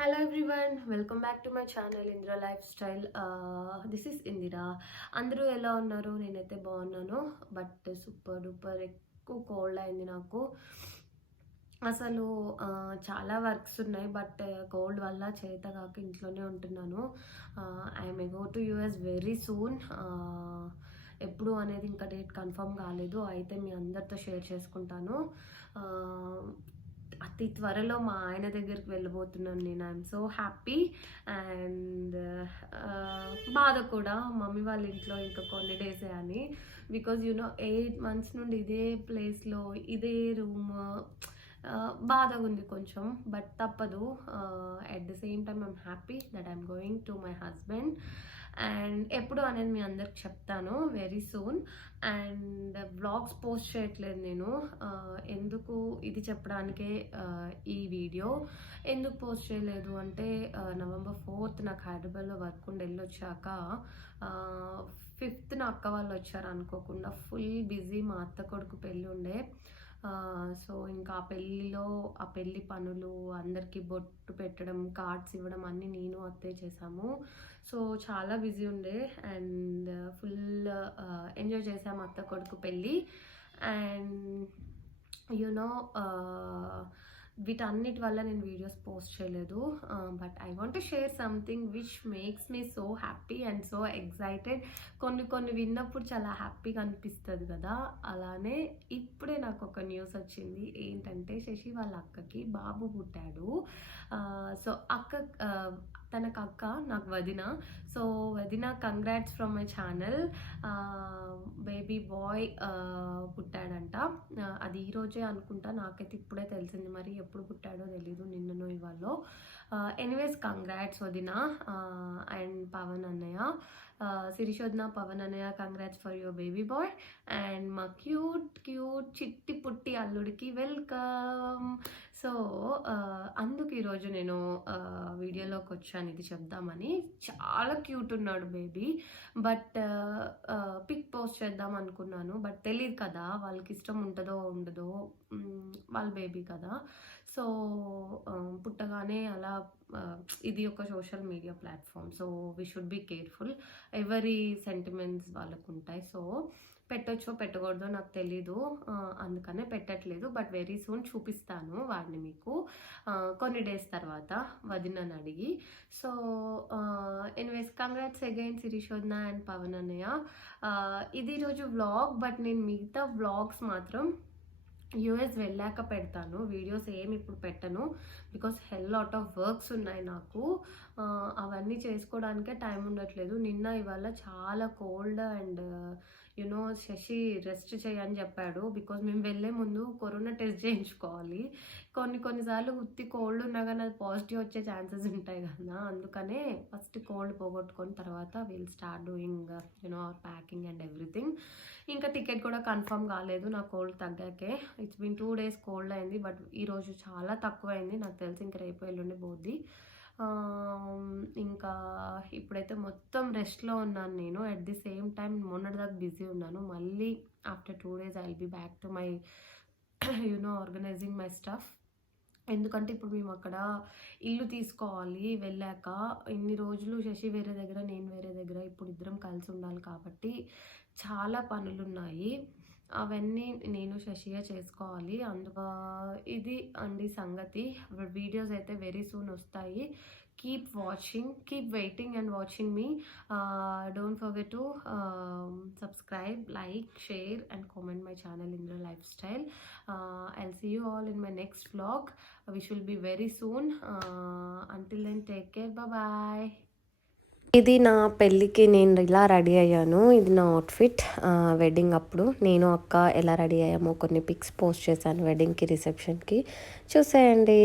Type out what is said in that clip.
Hello everyone, welcome back to my channel Indira Lifestyle. This is Indira. అందరూ ఎలా ఉన్నారు? నేనైతే బాగున్నాను. బట్ సూపర్ డూపర్ ఎక్కువ కోల్డ్ అయింది నాకు. అసలు చాలా వర్క్స్ ఉన్నాయి. బట్ కోల్డ్ వల్ల చేతగాక ఇంట్లోనే ఉంటున్నాను. I may go to US very soon. ఎప్పుడు అనేది ఇంకా డేట్ కన్ఫర్మ్ కాలేదు. అయితే మీ అందరితో షేర్ చేసుకుంటాను. అతి త్వరలో మా ఆయన దగ్గరికి వెళ్ళబోతున్నాను నేను. ఐఎమ్ సో హ్యాపీ అండ్ బాధ కూడా. మమ్మీ వాళ్ళ ఇంట్లో ఇంకా కొన్ని డేసే అని. బికాజ్ 8 months నుండి ఇదే ప్లేస్లో ఇదే రూమ్ బాధగా ఉంది కొంచెం. బట్ తప్పదు. At the same time I'm happy that I'm going to my husband. And ఎప్పుడు అనేది మీ అందరికి చెప్తాను very soon. And vlogs post చేయట్లేదు నేను. ఎందుకు ఇది చెప్పడానికే ఈ వీడియో. ఎందుకు పోస్ట్ చేయలేదు అంటే November 4th నాకు హైదరాబాద్లో వర్క్ ఉండి వెళ్ళొచ్చాక 5th అక్క వాళ్ళు వచ్చారు అనుకోకుండా. Full busy. మా అత్త కొడుకు పెళ్ళి ఉండే. సో ఇంకా ఆ పెళ్ళి పనులు, అందరికీ బొట్టు పెట్టడం, కార్డ్స్ ఇవ్వడం అన్నీ నేను అత్తే చేసాము. సో చాలా బిజీ ఉండే అండ్ ఫుల్ ఎంజాయ్ చేసాము అత్త కొడుకు పెళ్ళి. అండ్ వీటన్నిటి వల్ల నేను వీడియోస్ పోస్ట్ చేయలేదు. But I want to share something which makes me so happy and so excited. కొన్ని విన్నప్పుడు చాలా హ్యాపీగా అనిపిస్తుంది కదా. అలానే ఇప్పుడే నాకు ఒక న్యూస్ వచ్చింది. ఏంటంటే శశి వాళ్ళ అక్కకి బాబు పుట్టాడు. సో తనకు అక్క, నాకు వదిన. సో వదిన, congrats from my channel. Baby boy పుట్టాడంట. అది ఈరోజే అనుకుంటా. నాకైతే ఇప్పుడే తెలిసింది. మరి ఎప్పుడు పుట్టాడో తెలీదు, నిన్ననో ఇవాళో. ఎనీవేస్ కంగ్రాట్స్ వదిన అండ్ పవన్ అన్నయ్య. సిరిశోధన, పవన్ అన్నయ్య, congrats for your baby bye. And మా క్యూట్ చిట్టి పుట్టి అల్లుడికి వెల్కమ్. సో అందుకు ఈరోజు నేను వీడియోలోకి వచ్చాను ఇది చెప్దామని. చాలా క్యూట్ ఉన్నాడు బేబీ. బట్ పిక్ పోస్ట్ చేద్దాం అనుకున్నాను. బట్ తెలియదు కదా వాళ్ళకి ఇష్టం ఉంటుందో ఉండదో, వాళ్ళ బేబీ కదా. సో పుట్టగానే అలా ఇది ఒక social media platform. So we should be careful. ఎవరి సెంటిమెంట్స్ వాళ్ళకు ఉంటాయి. సో పెట్టొచ్చో పెట్టకూడదో నాకు తెలీదు, అందుకనే పెట్టట్లేదు. బట్ వెరీ సూన్ చూపిస్తాను వాడిని మీకు కొన్ని డేస్ తర్వాత వదినని అడిగి. So anyways congrats again Sirishodhana and Pavan అన్నయ్య. ఇది ఈరోజు వ్లాగ్. బట్ నేను మిగతా వ్లాగ్స్ మాత్రం యూఎస్ వెళ్ళాక పెడతాను. వీడియోస్ ఏమి ఇప్పుడు పెట్టను. బికాస్ లాట్ ఆఫ్ వర్క్స్ ఉన్నాయి నాకు. అవన్నీ చేసుకోవడానికే టైం ఉండట్లేదు. నిన్న ఇవాళ చాలా కోల్డ్ అండ్ శశి రెస్ట్ చేయని చెప్పాడు. బికాజ్ మేము వెళ్ళే ముందు కరోనా టెస్ట్ చేయించుకోవాలి. కొన్నిసార్లు ఉత్తి కోల్డ్ ఉన్నా కానీ అది పాజిటివ్ వచ్చే ఛాన్సెస్ ఉంటాయి కదా. అందుకనే ఫస్ట్ కోల్డ్ పోగొట్టుకొని తర్వాత will start doing our packing and everything. ఇంకా టికెట్ కూడా కన్ఫర్మ్ కాలేదు నా కోల్డ్ తగ్గాకే. ఇట్స్ బీన్ 2 days కోల్డ్ అయింది. బట్ ఈరోజు చాలా తక్కువ అయింది. నాకు తెలిసి ఇంకా రేపు ఎల్లుండి పోద్ది. ఇంకా ఇప్పుడైతే మొత్తం రెస్ట్లో ఉన్నాను నేను. అట్ ది సేమ్ టైం మొన్నటిదాకా బిజీ ఉన్నాను. మళ్ళీ after 2 days I will be back to my organising my stuff. ఎందుకంటే ఇప్పుడు మేము అక్కడ ఇల్లు తీసుకోవాలి. వెళ్ళాక ఇన్ని రోజులు శశి వేరే దగ్గర, నేను వేరే దగ్గర. ఇప్పుడు ఇద్దరం కలిసి ఉండాలి కాబట్టి చాలా పనులు ఉన్నాయి. అవన్నీ నేను శశిగా చేసుకోవాలి. ఇది అండి సంగతి. వీడియోస్ అయితే వెరీ సూన్ వస్తాయి. Keep watching, keep waiting and watching me. Don't forget to subscribe, like, share and comment my channel Indira Lifestyle. I'll see you all in my next vlog which will be very soon. Until then, take care. Bye bye. ఇది నా పెళ్ళికి నేను ఇలా ready అయ్యాను. ఇది నా outfit wedding అప్పుడు. నేను అక్క ఎలా రెడీ అయ్యామో కొన్ని పిక్స్ పోస్ట్ చేశాను వెడ్డింగ్కి, రిసెప్షన్కి. చూసేయండి.